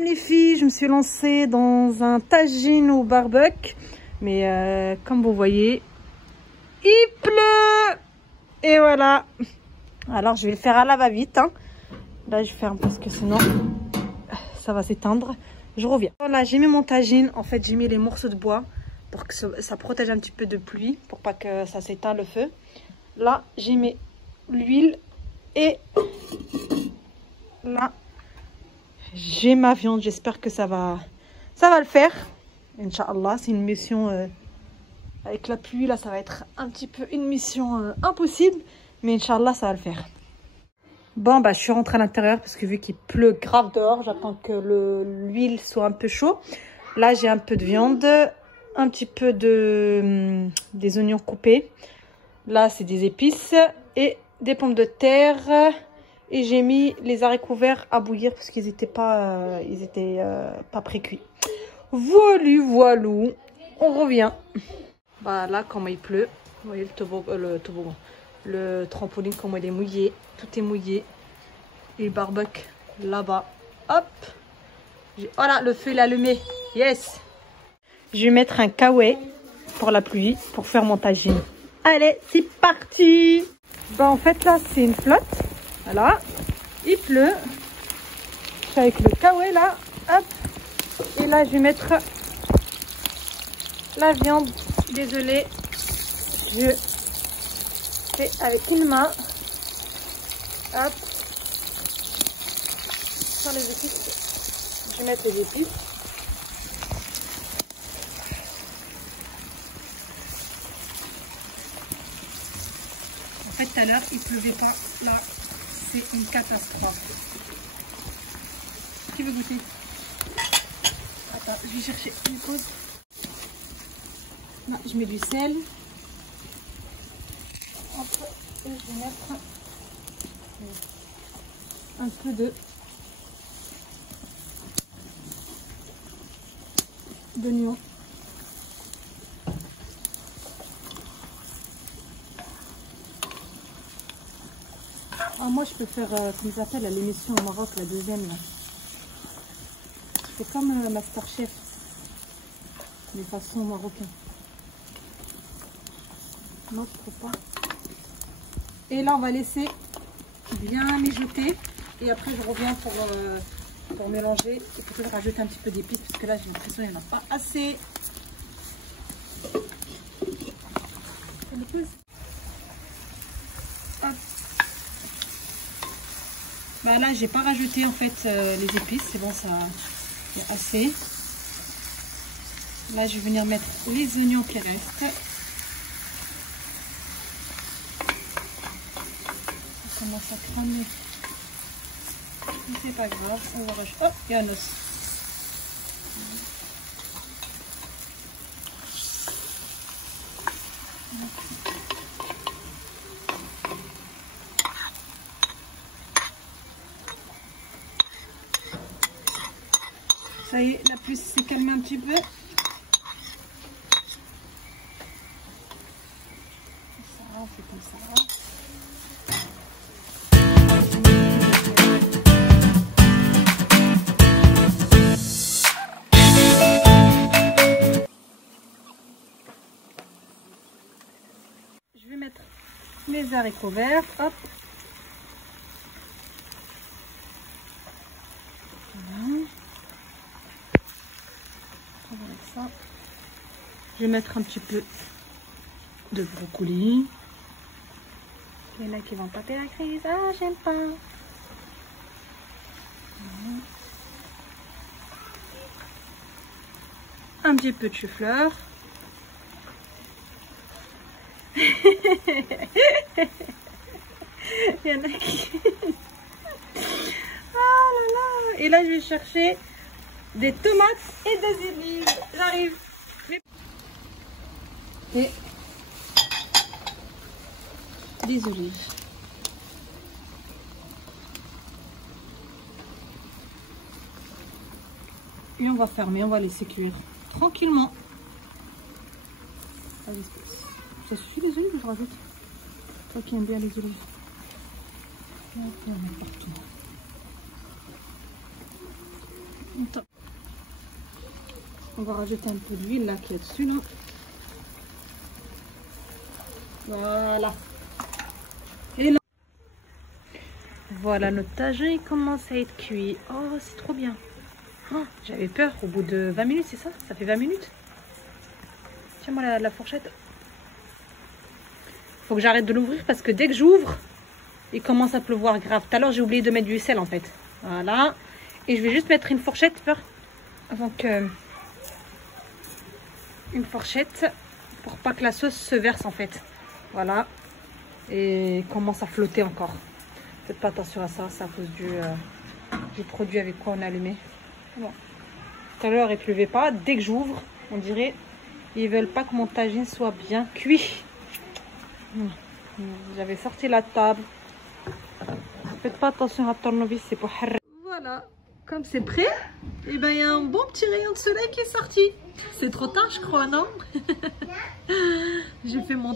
Les filles, je me suis lancée dans un tagine au barbecue. Mais comme vous voyez, il pleut. Et voilà. Alors je vais le faire à la va-vite. Hein. Là je ferme parce que sinon ça va s'éteindre. Je reviens. Voilà, j'ai mis mon tagine. En fait, j'ai mis les morceaux de bois pour que ça protège un petit peu de pluie. Pour pas que ça s'éteigne le feu. Là, j'ai mis l'huile. Et là, j'ai ma viande. J'espère que ça va le faire. Inch'Allah, c'est une mission avec la pluie. Là, ça va être un petit peu une mission impossible. Mais Inch'Allah, ça va le faire. Bon, bah, je suis rentrée à l'intérieur parce que vu qu'il pleut grave dehors, j'attends que l'huile soit un peu chaud. Là, j'ai un peu de viande, un petit peu des oignons coupés. Là, c'est des épices et des pommes de terre. Et j'ai mis les haricots verts à bouillir parce qu'ils n'étaient pas, pas pré-cuits. Voilou. On revient. Bah, là, comment il pleut. Vous voyez le toboggan. Le trampoline, comment il est mouillé. Tout est mouillé. Et le barbecue là-bas. Hop. Voilà, le feu il est allumé. Yes. Je vais mettre un kawaii pour la pluie, pour faire mon tagine. Allez, c'est parti. Bah, en fait, là, c'est une flotte. Voilà. Il pleut. Je suis avec le kawaii là. Hop. Et là, je vais mettre la viande. Désolée. Je fais avec une main. Hop. Sur les épices. Je vais mettre les épices. En fait, tout à l'heure, il pleuvait pas. Là, c'est une catastrophe. Qui veut goûter? Attends, je vais chercher une cause. Là, je mets du sel. Hop, et je vais mettre un peu d'oignon. Ah, moi, je peux faire, comme ça s'appelle, à l'émission au Maroc, la deuxième. C'est comme Masterchef, mais façon marocain. Non, je trouve pas. Et là, on va laisser bien mijoter. Et après, je reviens pour mélanger. Il faut que je rajoute un petit peu d'épices, parce que là, j'ai l'impression qu'il n'y en a pas assez. Hop. Bah là, j'ai pas rajouté en fait les épices. C'est bon, ça c'est assez. Là, je vais venir mettre les oignons qui restent. Ça commence à cramer. C'est pas grave, on va rajouter. Oh, il y a un os. Ça y est, la pluie s'est calmée un petit peu. Ça, on fait comme ça. Je vais mettre les haricots verts. Hop. Voilà. Avec ça. Je vais mettre un petit peu de brocoli. Il y en a qui vont taper la crise. Ah, j'aime pas. Voilà. Un petit peu de chou-fleur. Il y en a qui... Ah là là. Et là, je vais chercher des tomates et des olives. J'arrive. Et des olives. Et on va fermer, on va laisser cuire tranquillement. Ça suffit les olives, je rajoute. Toi qui aimes bien les olives. On va en mettre partout. On va rajouter un peu d'huile là qui est dessus là. Voilà. Et là. Voilà, notre tagine commence à être cuit. Oh, c'est trop bien. Oh, j'avais peur au bout de 20 minutes, c'est ça? Ça fait 20 minutes? Tiens-moi la fourchette. Faut que j'arrête de l'ouvrir parce que dès que j'ouvre, il commence à pleuvoir grave. Tout à l'heure, j'ai oublié de mettre du sel en fait. Voilà. Et je vais juste mettre une fourchette avant que... Une fourchette pour pas que la sauce se verse en fait. Voilà. Et commence à flotter encore. Faites pas attention à ça, c'est à cause du produit avec quoi on a allumé. Bon. Tout à l'heure, il pleuvait pas. Dès que j'ouvre, on dirait ils veulent pas que mon tagine soit bien cuit. J'avais sorti la table. Faites pas attention à tournevis, c'est pour... Voilà, comme c'est prêt, et ben il y a un bon petit rayon de soleil qui est sorti. C'est trop tard, je crois, non? J'ai fait mon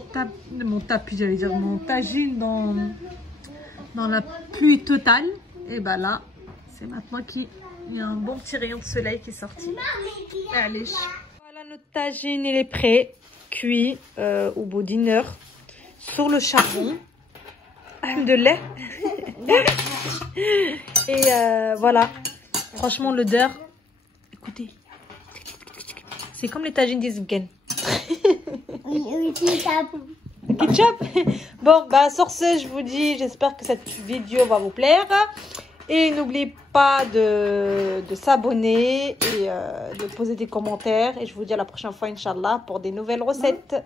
tapis, j'allais dire mon tagine dans la pluie totale. Et ben là, c'est maintenant qu'il y a un bon petit rayon de soleil qui est sorti. Allez. Voilà, notre tagine, il est prêt, cuit au bout d'une heure sur le charbon de lait. Et voilà, franchement l'odeur, écoutez, c'est comme les tagines d'Isbgen. Oui, Ketchup. Bon, bah sur ce, je vous dis, j'espère que cette vidéo va vous plaire. Et n'oubliez pas de s'abonner et de poser des commentaires. Et je vous dis à la prochaine fois, Inch'Allah, pour des nouvelles recettes.